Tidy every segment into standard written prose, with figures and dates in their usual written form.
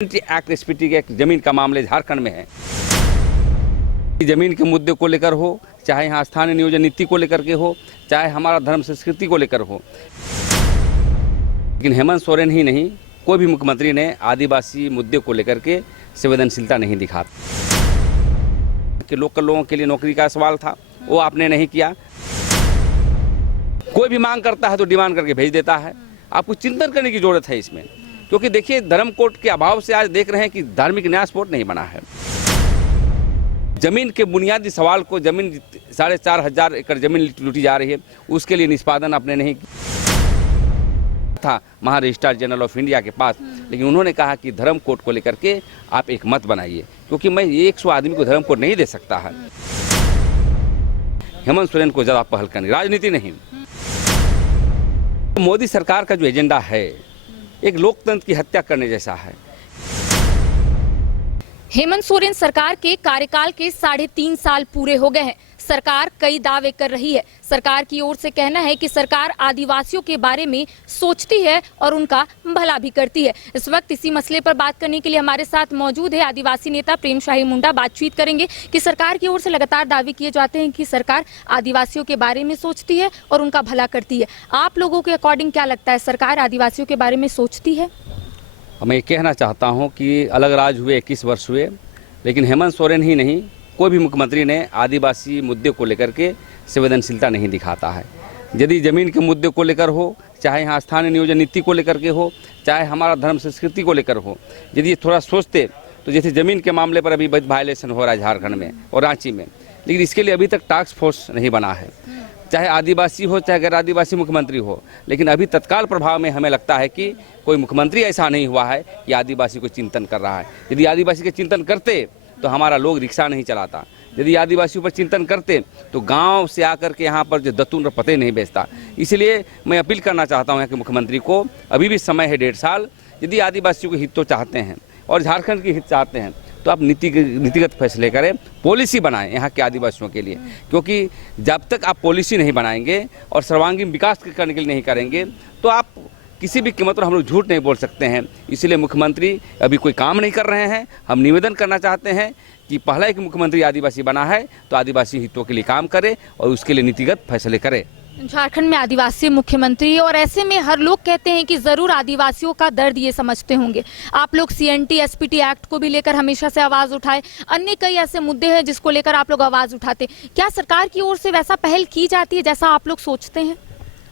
Act SPT के जमीन का मामले झारखंड में है। जमीन के मुद्दे को लेकर हो, चाहे यहाँ स्थानीय नियोजन नीति को लेकर के हो, चाहे हमारा धर्म संस्कृति को लेकर हो, लेकिन हेमंत सोरेन ही नहीं, कोई भी मुख्यमंत्री ने आदिवासी मुद्दे को लेकर के संवेदनशीलता नहीं दिखा। कि लोकल लोगों के लिए नौकरी का सवाल था, वो आपने नहीं किया। कोई भी मांग करता है तो डिमांड करके भेज देता है। आपको चिंतन करने की जरूरत है इसमें, क्योंकि देखिए धर्म कोड के अभाव से आज देख रहे हैं कि धार्मिक न्याय स्पोर्ट नहीं बना है। जमीन के बुनियादी सवाल को, जमीन 4,500 एकड़ जमीन लूटी जा रही है, उसके लिए निष्पादन आपने नहीं था महा रजिस्ट्रार जनरल ऑफ इंडिया के पास, लेकिन उन्होंने कहा कि धर्म कोड को लेकर के आप एक मत बनाइए, क्योंकि मैं 100 आदमी को धर्म कोड नहीं दे सकता है। हेमंत सोरेन को ज़्यादा पहल करनी, राजनीति नहीं। मोदी सरकार का जो एजेंडा है एक लोकतंत्र की हत्या करने जैसा है। हेमंत सोरेन सरकार के कार्यकाल के 3.5 साल पूरे हो गए हैं। सरकार कई दावे कर रही है। सरकार की ओर से कहना है कि सरकार आदिवासियों के बारे में सोचती है और उनका भला भी करती है। इस वक्त इसी मसले पर बात करने के लिए हमारे साथ मौजूद है आदिवासी नेता प्रेम शाही मुंडा। बातचीत करेंगे कि सरकार की ओर से लगातार दावे किए जाते हैं कि सरकार आदिवासियों के बारे में सोचती है और उनका भला करती है। आप लोगों के अकॉर्डिंग क्या लगता है, सरकार आदिवासियों के बारे में सोचती है? मैं ये कहना चाहता हूँ कि अलग राज हुए 21 वर्ष हुए, लेकिन हेमंत सोरेन ही नहीं, कोई भी मुख्यमंत्री ने आदिवासी मुद्दे को लेकर के संवेदनशीलता नहीं दिखाता है। यदि ज़मीन के मुद्दे को लेकर हो, चाहे यहाँ स्थानीय नियोजन नीति को लेकर के हो, चाहे हमारा धर्म संस्कृति को लेकर हो, यदि थोड़ा सोचते तो जैसे ज़मीन के मामले पर अभी वायलेशन हो रहा है झारखंड में और रांची में, लेकिन इसके लिए अभी तक टास्क फोर्स नहीं बना है। चाहे आदिवासी हो चाहे गैर आदिवासी मुख्यमंत्री हो, लेकिन अभी तत्काल प्रभाव में हमें लगता है कि कोई मुख्यमंत्री ऐसा नहीं हुआ है कि आदिवासी को चिंतन कर रहा है। यदि आदिवासी के चिंतन करते तो हमारा लोग रिक्शा नहीं चलाता। यदि आदिवासियों पर चिंतन करते तो गांव से आकर के यहाँ पर जो दतून और पते नहीं बेचता। इसलिए मैं अपील करना चाहता हूँ यहाँ के मुख्यमंत्री को, अभी भी समय है 1.5 साल। यदि आदिवासियों के हित तो चाहते हैं और झारखंड के हित चाहते हैं तो आप नीतिगत फैसले करें, पॉलिसी बनाएं यहाँ के आदिवासियों के लिए, क्योंकि जब तक आप पॉलिसी नहीं बनाएंगे और सर्वांगीण विकास करने के लिए नहीं करेंगे तो आप किसी भी कीमत पर हम लोग झूठ नहीं बोल सकते हैं। इसलिए मुख्यमंत्री अभी कोई काम नहीं कर रहे हैं। हम निवेदन करना चाहते हैं कि पहला एक मुख्यमंत्री आदिवासी बना है तो आदिवासी हितों के लिए काम करे और उसके लिए नीतिगत फैसले करे। झारखंड में आदिवासी मुख्यमंत्री है और ऐसे में हर लोग कहते हैं कि जरूर आदिवासियों का दर्द ये समझते होंगे। आप लोग CNT SPT एक्ट को भी लेकर हमेशा से आवाज उठाए, अन्य कई ऐसे मुद्दे हैं जिसको लेकर आप लोग आवाज उठाते। क्या सरकार की ओर से वैसा पहल की जाती है जैसा आप लोग सोचते हैं?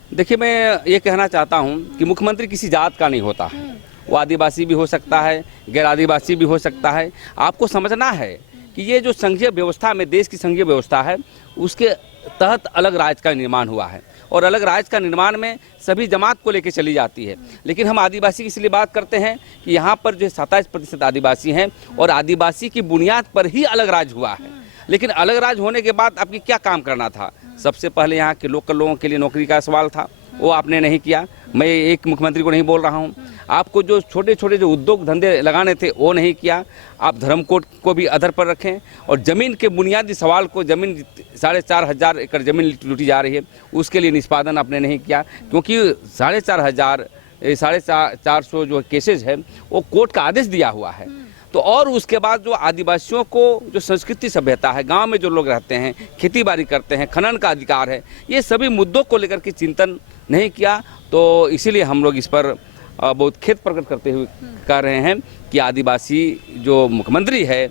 देखिए, मैं ये कहना चाहता हूँ कि मुख्यमंत्री किसी जात का नहीं होता है। वो आदिवासी भी हो सकता है, गैर आदिवासी भी हो सकता है। आपको समझना है कि ये जो संघीय व्यवस्था में, देश की संघीय व्यवस्था है, उसके तहत अलग राज्य का निर्माण हुआ है और अलग राज्य का निर्माण में सभी जमात को लेकर चली जाती है। लेकिन हम आदिवासी की इसलिए बात करते हैं कि यहाँ पर जो 27% आदिवासी हैं और आदिवासी की बुनियाद पर ही अलग राज्य हुआ है। लेकिन अलग राज्य होने के बाद आपकी क्या काम करना था? सबसे पहले यहाँ के लोकल लोगों के लिए नौकरी का सवाल था, वो आपने नहीं किया। मैं एक मुख्यमंत्री को नहीं बोल रहा हूँ। आपको जो छोटे छोटे जो उद्योग धंधे लगाने थे वो नहीं किया। आप धर्म कोड को भी अधर पर रखें और ज़मीन के बुनियादी सवाल को, जमीन 4,500 एकड़ जमीन लूटी जा रही है, उसके लिए निष्पादन आपने नहीं किया, क्योंकि 4,500 जो केसेज है वो कोर्ट का आदेश दिया हुआ है। तो और उसके बाद जो आदिवासियों को जो संस्कृति सभ्यता है, गांव में जो लोग रहते हैं, खेती बाड़ी करते हैं, खनन का अधिकार है, ये सभी मुद्दों को लेकर के चिंतन नहीं किया। तो इसीलिए हम लोग इस पर बहुत खेद प्रकट करते हुए कह रहे हैं कि आदिवासी जो मुख्यमंत्री है,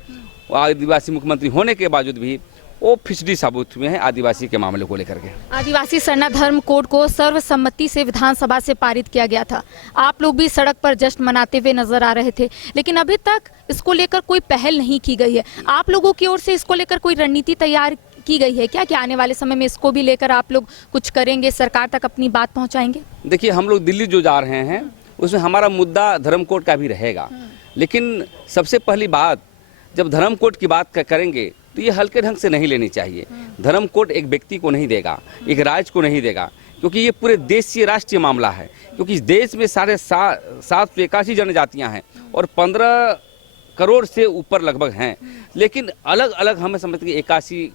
वो आदिवासी मुख्यमंत्री होने के बावजूद भी वो फिसडी साबित हुए हैं आदिवासी के मामले को लेकर के। आदिवासी सरना धर्म कोड को सर्वसम्मति से विधानसभा से पारित किया गया था। आप लोग भी सड़क पर जश्न मनाते हुए नजर आ रहे थे, लेकिन अभी तक इसको लेकर कोई पहल नहीं की गई है। आप लोगों की ओर से इसको लेकर कोई रणनीति तैयार की गई है क्या कि आने वाले समय में इसको भी लेकर आप लोग कुछ करेंगे, सरकार तक अपनी बात पहुँचाएंगे? देखिए, हम लोग दिल्ली जो जा रहे हैं उसमें हमारा मुद्दा धर्म कोड का भी रहेगा, लेकिन सबसे पहली बात, जब धर्म कोड की बात करेंगे तो ये हल्के ढंग से नहीं लेनी चाहिए। धर्म कोड एक व्यक्ति को नहीं देगा, एक राज्य को नहीं देगा, क्योंकि ये पूरे देश से राष्ट्रीय मामला है। क्योंकि इस देश में 781 जनजातियाँ हैं और 15 करोड़ से ऊपर लगभग हैं, लेकिन अलग अलग हमें समझते हैं 81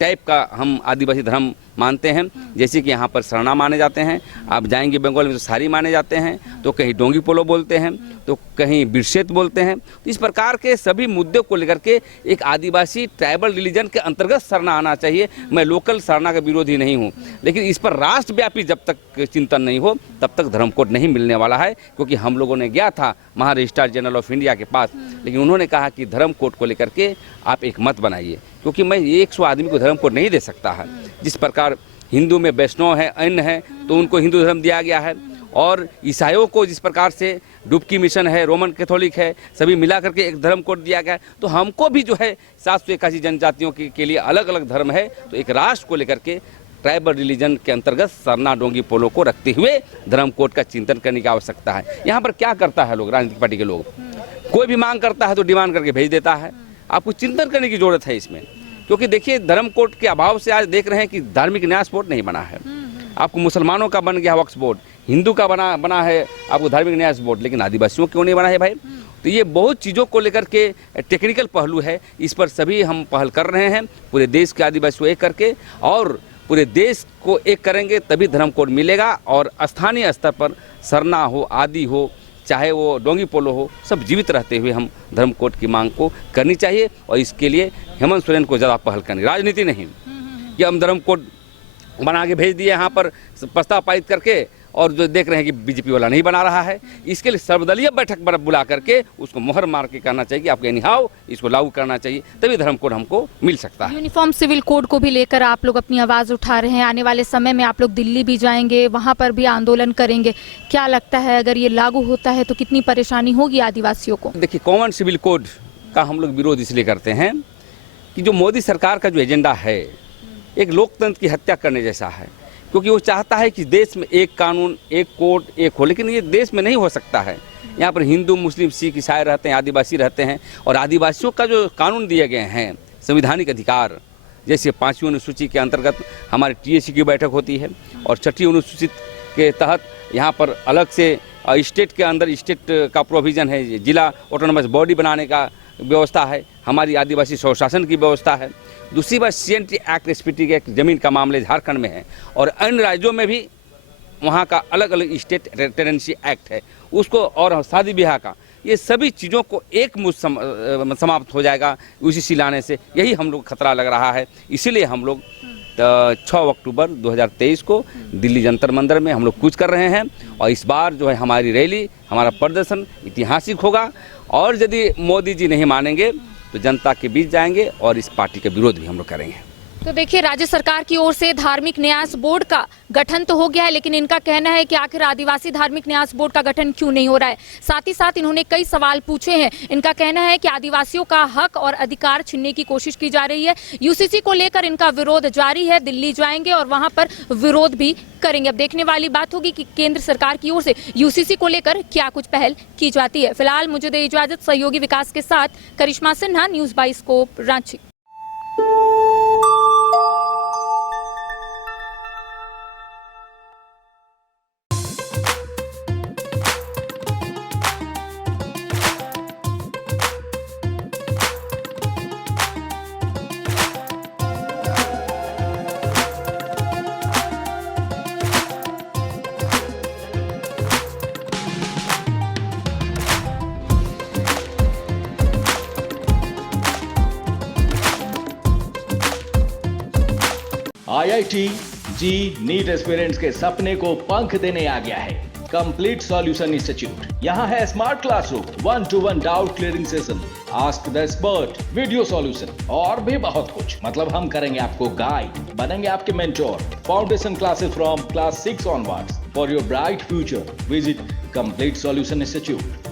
टाइप का हम आदिवासी धर्म मानते हैं। जैसे कि यहाँ पर सरना माने जाते हैं, आप जाएंगे बंगाल में तो सारी माने जाते हैं, तो कहीं डोंगी पोलो बोलते हैं, तो कहीं बिरसेत बोलते हैं। तो इस प्रकार के सभी मुद्दों को लेकर के एक आदिवासी ट्राइबल रिलीजन के अंतर्गत सरना आना चाहिए। मैं लोकल सरना का विरोधी नहीं हूँ, लेकिन इस पर राष्ट्रव्यापी जब तक चिंतन नहीं हो तब तक धर्म कोड नहीं मिलने वाला है। क्योंकि हम लोगों ने गया था महारजिस्ट्रार जनरल ऑफ इंडिया के पास, लेकिन उन्होंने कहा कि धर्म कोड को लेकर के आप एक मत बनाइए, क्योंकि मैं 100 आदमी को धर्म कोड नहीं दे सकता है। जिस प्रकार हिंदू में वैष्णव है, अन्य है, तो उनको हिंदू धर्म दिया गया है, और ईसाइयों को जिस प्रकार से डुबकी मिशन है, रोमन कैथोलिक है, सभी मिला करके एक धर्म कोड दिया गया है। तो हमको भी जो है 781 जनजातियों के लिए अलग अलग धर्म है, तो एक राष्ट्र को लेकर के ट्राइबल रिलीजन के अंतर्गत सरना डोंगी पोलो को रखते हुए धर्म कोड का चिंतन करने की आवश्यकता है। यहाँ पर क्या करता है लोग, राजनीतिक पार्टी के लोग, कोई भी मांग करता है तो डिमांड करके भेज देता है। आपको चिंतन करने की जरूरत है इसमें, क्योंकि देखिए धर्म कोड के अभाव से आज देख रहे हैं कि धार्मिक न्यास बोर्ड नहीं बना है। आपको मुसलमानों का बन गया वक्फ बोर्ड, हिंदू का बना है आपको धार्मिक न्यास बोर्ड, लेकिन आदिवासियों क्यों नहीं बना है भाई? तो ये बहुत चीज़ों को लेकर के टेक्निकल पहलू है, इस पर सभी हम पहल कर रहे हैं। पूरे देश के आदिवासी को एक करके और पूरे देश को एक करेंगे तभी धर्म कोड मिलेगा, और स्थानीय स्तर पर सरना हो, आदि हो, चाहे वो डोंगी पोलो हो, सब जीवित रहते हुए हम धर्म कोड की मांग को करनी चाहिए। और इसके लिए हेमंत सोरेन को ज़्यादा पहल करनी, राजनीति नहीं कि हम धर्म कोड बना के भेज दिए यहाँ पर प्रस्ताव पारित करके, और जो देख रहे हैं कि बीजेपी वाला नहीं बना रहा है। इसके लिए सर्वदलीय बैठक बुला करके उसको मोहर मार के कहना चाहिए कि आपको एनीहाउ इसको लागू करना चाहिए, तभी धर्म कोड हमको मिल सकता है। यूनिफॉर्म सिविल कोड को भी लेकर आप लोग अपनी आवाज़ उठा रहे हैं। आने वाले समय में आप लोग दिल्ली भी जाएंगे, वहाँ पर भी आंदोलन करेंगे। क्या लगता है अगर ये लागू होता है तो कितनी परेशानी होगी आदिवासियों को? देखिए, कॉमन सिविल कोड का हम लोग विरोध इसलिए करते हैं कि जो मोदी सरकार का जो एजेंडा है एक लोकतंत्र की हत्या करने जैसा है। क्योंकि वो चाहता है कि देश में एक कानून, एक कोर्ट, एक हो, लेकिन ये देश में नहीं हो सकता है। यहाँ पर हिंदू, मुस्लिम, सिख, ईसाई रहते हैं, आदिवासी रहते हैं, और आदिवासियों का जो कानून दिए गए हैं संवैधानिक अधिकार, जैसे 5वीं अनुसूची के अंतर्गत हमारे TAC की बैठक होती है, और 6ठी अनुसूचित के तहत यहाँ पर अलग से स्टेट के अंदर स्टेट का प्रोविज़न है, जिला ऑटोनोमस बॉडी बनाने का व्यवस्था है, हमारी आदिवासी स्वशासन की व्यवस्था है। दूसरी बात CNT एक्ट SPT के ज़मीन का मामले झारखंड में है, और अन्य राज्यों में भी वहाँ का अलग अलग स्टेट टेनेंसी एक्ट है उसको, और शादी ब्याह का, ये सभी चीज़ों को एक मुश्त समाप्त हो जाएगा UCC लाने से, यही हम लोग खतरा लग रहा है। इसीलिए हम लोग 6 अक्टूबर 2023 को दिल्ली जंतर मंतर में हम लोग कूच कर रहे हैं, और इस बार जो है हमारी रैली, हमारा प्रदर्शन ऐतिहासिक होगा। और यदि मोदी जी नहीं मानेंगे तो जनता के बीच जाएंगे और इस पार्टी का विरोध भी हम लोग करेंगे। तो देखिए, राज्य सरकार की ओर से धार्मिक न्यास बोर्ड का गठन तो हो गया है, लेकिन इनका कहना है कि आखिर आदिवासी धार्मिक न्यास बोर्ड का गठन क्यों नहीं हो रहा है। साथ ही साथ इन्होंने कई सवाल पूछे हैं। इनका कहना है कि आदिवासियों का हक और अधिकार छीनने की कोशिश की जा रही है। UCC को लेकर इनका विरोध जारी है, दिल्ली जाएंगे और वहां पर विरोध भी करेंगे। अब देखने वाली बात होगी कि केंद्र सरकार की ओर से UCC को लेकर क्या कुछ पहल की जाती है। फिलहाल मुझे दे इजाजत, सहयोगी विकास के साथ Karishma Sinha, news bioscope, Ranchi. IIT JEE NEET aspirants के सपने को पंख देने आ गया है कंप्लीट सॉल्यूशन इंस्टीट्यूट। यहाँ है smart classroom, 1-to-1 doubt clearing session, ask the expert, video solution और भी बहुत कुछ। मतलब हम करेंगे आपको गाइड, बनेंगे आपके mentor. Foundation classes from class 6 onwards for your bright future. Visit complete solution institute.